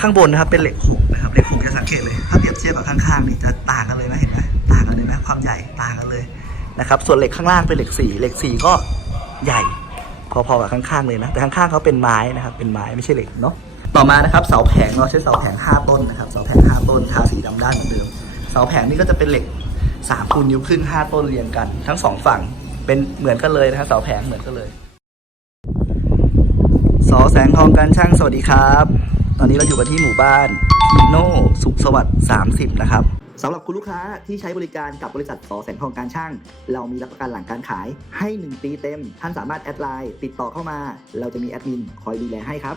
ข้างบนนะครับเป็นเหล็กหกนะครับเหล็กหกจะสังเกตเลย ถ้าเปรียบเทียบกับข้างๆนี่จะต่างกันเลยไหมเห็นไหมต่างกันเลยไหมความใหญ่ต่างกันเลยนะครับส่วนเหล็กข้างล่างเป็นเหล็กสี่เหล็กสี่ก็ใหญ่ พอๆกับข้างๆเลยนะ แต่ข้างๆเขาเป็นไม้นะครับเป็นไม้ไม่ใช่เหล็กเนาะต่อมานะครับเสาแผงเราใช้เสาแผงห้าต้นนะครับเสาแผงห้าต้นทาสีดำด้านเหมือนเดิมเสาแผงนี่ก็จะเป็นเหล็กสามคูณนิ้วครึ่งห้าต้นเรียงกัน ทั้งสองฝั่งเป็นเหมือนกันเลยนะครับเสาแผงเหมือนกันเลยสอแสงทองการช่างสวัสดีครับ ตอนนี้เราอยู่กันที่หมู่บ้านพีโนสุขสวัสดิ์30 นะครับสำหรับคุณลูกค้าที่ใช้บริการกับบริษัทสอแสงทองการช่าง เรามีรับประกันหลังการขายให้ 1 ปีเต็ม ท่านสามารถแอดไลน์ติดต่อเข้ามา เราจะมีแอดมินคอยดูแลให้ครับ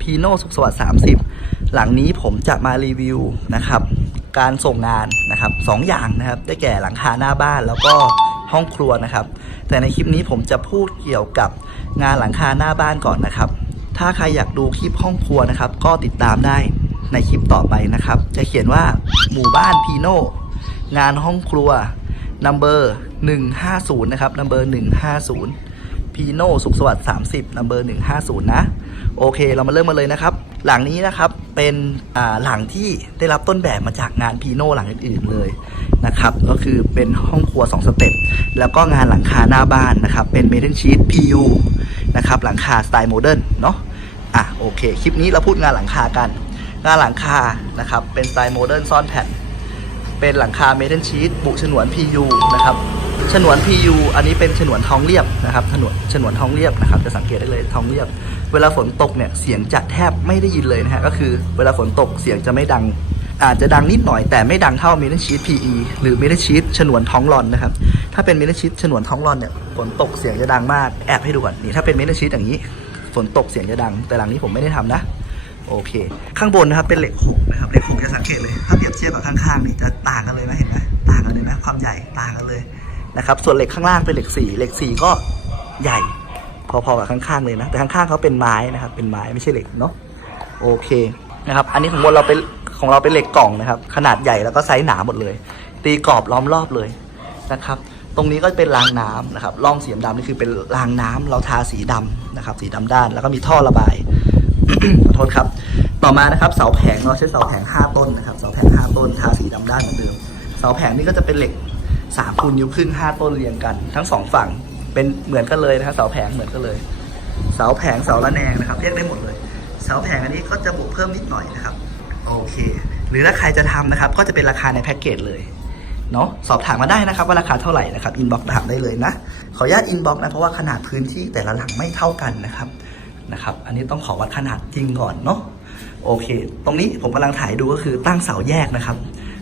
พีโนสุขสวัสดิ์30 หลังนี้ผมจะมารีวิวนะครับ การส่งงานนะครับสองอย่างนะครับ ได้แก่หลังคาหน้าบ้านแล้วก็ห้องครัวนะครับ แต่ในคลิปนี้ผมจะพูดเกี่ยวกับงานหลังคาหน้าบ้านก่อนนะครับ ถ้าใครอยากดูคลิปห้องครัวนะครับ ก็ติดตามได้ในคลิปต่อไปนะครับ จะเขียนว่าหมู่บ้านพีโนงานห้องครัวนัมเบอร์150 นะครับนัมเบอร์150พีโนสุขสวัสดิ์30นัมเบอร์150 นะ โอเค เรามาเริ่มมาเลยนะครับ หลังนี้นะครับเป็นหลังที่ได้รับต้นแบบมาจากงานพีโนหลังอื่นๆเลยนะครับ ก็คือเป็นห้องครัว 2 สเต็ปแล้วก็งานหลังคาหน้าบ้านนะครับ เป็นเมทัลชีต PU นะครับหลังคาสไตล์โมเดิร์นเนาะอะโอเค คลิปนี้เราพูดงานหลังคากัน งานหลังคานะครับเป็นสไตล์โมเดิร์นซ่อนแผ่นเป็นหลังคาเมทัลชีตบุฉนวน PU นะครับ ฉนวน PU อันนี้เป็นฉนวนท้องเรียบนะครับฉนวนฉนวนท้องเรียบนะครับจะสังเกตได้เลยท้องเรียบ เวลาฝนตกเนี่ยเสียงจะแทบไม่ได้ยินเลยนะฮะก็คือเวลาฝนตกเสียงจะไม่ดัง อาจจะดังนิดหน่อยแต่ไม่ดังเท่าเมทัลชีต PE หรือเมทัลชีตฉนวนท้องรอนนะครับถ้าเป็นเมทัลชีตฉนวนท้องรอนเนี่ยฝนตกเสียงจะดังมากแอบให้ดูก่อนนี่ถ้าเป็นเมทัลชีตอย่างนี้ ฝนตกเสียงจะดัง แต่หลังนี้ผมไม่ได้ทำนะโอเค ข้างบนนะครับเป็นเหล็กหกนะครับเหล็กหกจะสังเกตเลยถ้าเปรียบเทียบกับข้างๆนี่จะต่างกันเลยไหมเห็นไหมต่างกันเลยไหมความใหญ่ต่างกันเลย นะครับ ส่วนเหล็กข้างล่างเป็นเหล็กสี่เหล็กสี่ก็ใหญ่ พอๆกับข้างๆเลยนะ แต่ข้างๆเขาเป็นไม้นะครับ เป็นไม้ไม่ใช่เหล็กเนาะ โอเคนะครับ อันนี้ของบนเราเป็นของเราเป็นเหล็กกล่องนะครับ ขนาดใหญ่แล้วก็ไซส์หนาหมดเลย ตีกรอบล้อมรอบเลยนะครับ ตรงนี้ก็เป็นรางน้ำนะครับ ร่องสีดำนี่คือเป็นรางน้ำเราทาสีดำนะครับ สีดำด้าน แล้วก็มีท่อระบาย ขอโทษครับ ต่อมานะครับ เสาแผงเราใช้เสาแผง5ต้นนะครับ เสาแผง5ต้นทาสีดำด้านเหมือนเดิม เสาแผงนี่ก็จะเป็นเหล็ก 3คูณนิ้วครึ่ง5ต้นเรียงกัน ทั้งสองฝั่งเป็นเหมือนกันเลยนะครับเสาแผงเหมือนกันเลย เสาแผงเสาละแนงนะครับ เรียกได้หมดเลย เสาแผงอันนี้ก็จะบวกเพิ่มนิดหน่อยนะครับโอเค หรือถ้าใครจะทำนะครับ ก็จะเป็นราคาในแพ็กเกจเลยเนาะสอบถามมาได้นะครับว่าราคาเท่าไหร่นะครับอินบ็อกซ์ถามได้เลยนะ ขออนุญาตอินบ็อกซ์นะเพราะว่าขนาดพื้นที่แต่ละหลังไม่เท่ากันนะครับนะครับ อันนี้ต้องขอวัดขนาดจริงก่อนเนาะโอเค ตรงนี้ผมกำลังถ่ายดูก็คือตั้งเสาแยกนะครับ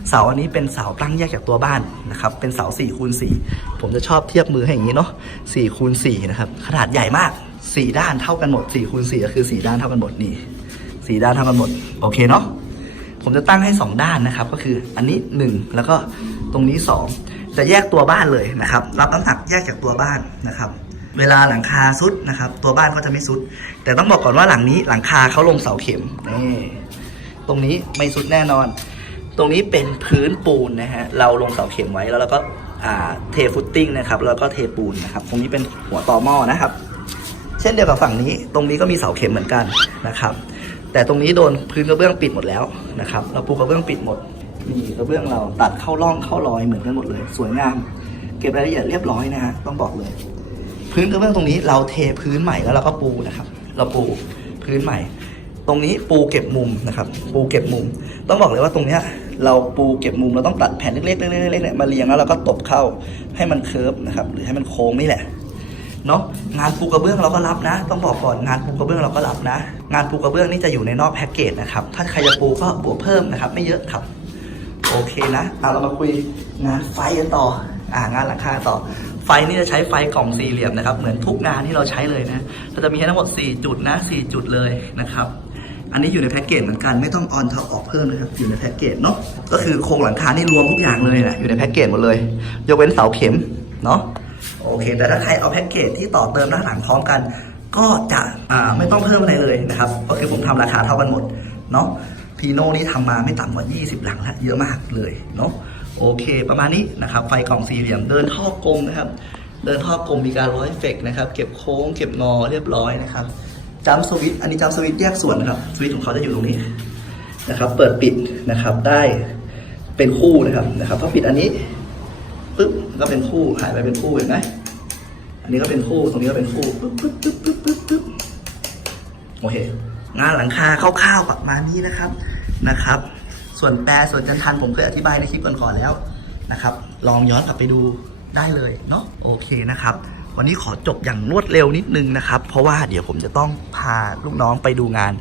เสาอันนี้เป็นเสาตั้งแยกจากตัวบ้านนะครับ เป็นเสา4คูณ4ผมจะชอบเทียบมือให้อย่างนี้เนาะ4คูณ4นะครับ ขนาดใหญ่มาก 4 ด้านเท่ากันหมด4คูณ4ก็คือ 4 ด้านเท่ากันหมดนี่สี่ด้านเท่ากันหมด โอเคเนาะ ผมจะตั้งให้ 2 ด้านนะครับ ก็คืออันนี้ 1 แล้วก็ตรงนี้ 2 จะแยกตัวบ้านเลยนะครับ รับน้ำหนักแยกจากตัวบ้านนะครับเวลาหลังคาซุดนะครับ ตัวบ้านก็จะไม่ซุด แต่ต้องบอกก่อนว่าหลังนี้หลังคาเขาลงเสาเข็มนี่ตรงนี้ไม่ซุดแน่นอน ตรงนี้เป็นพื้นปูนนะฮะ เราลงเสาเข็มไว้แล้วเราก็เทฟุตติ้งนะครับ แล้วก็เทปูนนะครับ ตรงนี้เป็นหัวต่อหม้อนะครับ เช่นเดียวกับฝั่งนี้ ตรงนี้ก็มีเสาเข็มเหมือนกันนะครับ แต่ตรงนี้โดนพื้นกระเบื้องปิดหมดแล้วนะครับ เราปูกระเบื้องปิดหมด นี่กระเบื้องเราตัดเข้าร่องเข้ารอยเหมือนกันหมดเลย สวยงาม เก็บรายละเอียดเรียบร้อยนะฮะ ต้องบอกเลย พื้นกระเบื้องตรงนี้เราเทพื้นใหม่แล้วเราก็ปูนะครับ เราปูพื้นใหม่ ตรงนี้ปูเก็บมุมนะครับ ปูเก็บมุม ต้องบอกเลยว่าตรงเนี้ย เราปูเก็บมุมเราต้องตัดแผ่นเล็กๆเล็กๆเล็กๆเนี่ยมาเรียงแล้วเราก็ตบเข้าให้มันเคิร์ฟนะครับหรือให้มันโค้งนี่แหละเนาะงานปูกระเบื้องเราก็รับนะ ต้องบอกก่อนงานปูกระเบื้องเราก็รับนะ งานปูกระเบื้องนี่จะอยู่ในนอกแพ็กเกจนะครับถ้าใครจะปูก็บวกเพิ่มนะครับ ไม่เยอะครับ โอเคนะเอาเรามาคุยงานไฟกันต่ออ่างานหลังคาต่อไฟนี่จะใช้ไฟกล่องสี่เหลี่ยมนะครับ เหมือนทุกงานที่เราใช้เลยนะเราจะมีให้ทั้งหมด 4 จุดนะ 4 จุดเลยนะครับ อันนี้อยู่ในแพ็กเกจเหมือนกันไม่ต้องออนท็อปออกเพิ่มนะครับอยู่ในแพ็กเกจเนาะก็คือโครงหลังคานี่รวมทุกอย่างเลยนะอยู่ในแพ็กเกจหมดเลย ยกเว้นเสาเข็มเนาะโอเค แต่ถ้าใครเอาแพ็กเกจที่ต่อเติมด้านหลังพร้อมกัน ก็จะไม่ต้องเพิ่มอะไรเลยนะครับก็คือผมทำราคาเท่ากันหมดเนาะพีโน่นี่ทำมาไม่ต่ำกว่า 20 หลังแล้วเยอะมากเลยเนาะโอเค ประมาณนี้นะครับไฟกล่องสี่เหลี่ยมเดินท่อกลมนะครับ เดินท่อกลมมีการร้อยเฟกนะครับ เก็บโค้ง เก็บงอเรียบร้อยนะครับ จัมสวิตอันนี้จัมสวิตแยกส่วนนะครับสวิตของเขาจะอยู่ตรงนี้นะครับ เปิดปิดนะครับได้เป็นคู่นะครับนะครับพอปิดอันนี้ปึ๊บก็เป็นคู่หายไปเป็นคู่เห็นไหมอันนี้ก็เป็นคู่ตรงนี้ก็เป็นคู่ปึ๊บปึ๊บปึ๊บปึ๊บปึ๊บปึ๊บโอเคงานหลังคาคร่าวๆประมาณนี้นะครับนะครับ ส่วนแปรส่วนจันทันผมเคยอธิบายในคลิปก่อนๆแล้วนะครับ ลองย้อนกลับไปดูได้เลยเนาะโอเคนะครับ วันนี้ขอจบอย่างรวดเร็วนิดนึงนะครับ เพราะว่าเดี๋ยวผมจะต้องพาลูกน้องไปดูงาน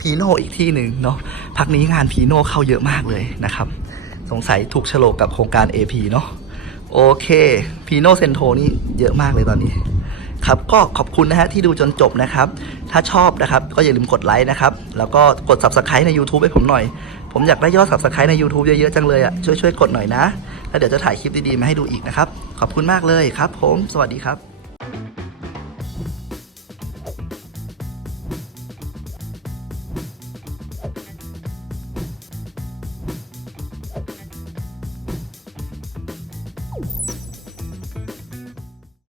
พีโนอีกที่หนึ่งเนาะพักนี้งานพีโนเข้าเยอะมากเลยนะครับ สงสัยถูกฉลกกับโครงการ AP เนาะโอเคพีโนเซนโทนี่เยอะมากเลยตอนนี้ครับก็ขอบคุณนะฮะที่ดูจนจบนะครับ ถ้าชอบนะครับก็อย่าลืมกดไลค์นะครับ แล้วก็กด subscribe ใน YouTube ให้ผมหน่อย ผมอยากได้ยอด subscribe ใน YouTube เยอะๆจังเลยอะ่ะช่วยๆกดหน่อยนะ แล้วเดี๋ยวจะถ่ายคลิปดีๆมาให้ดูอีกนะครับ ขอบคุณมากเลยครับผม สวัสดีครับ thank you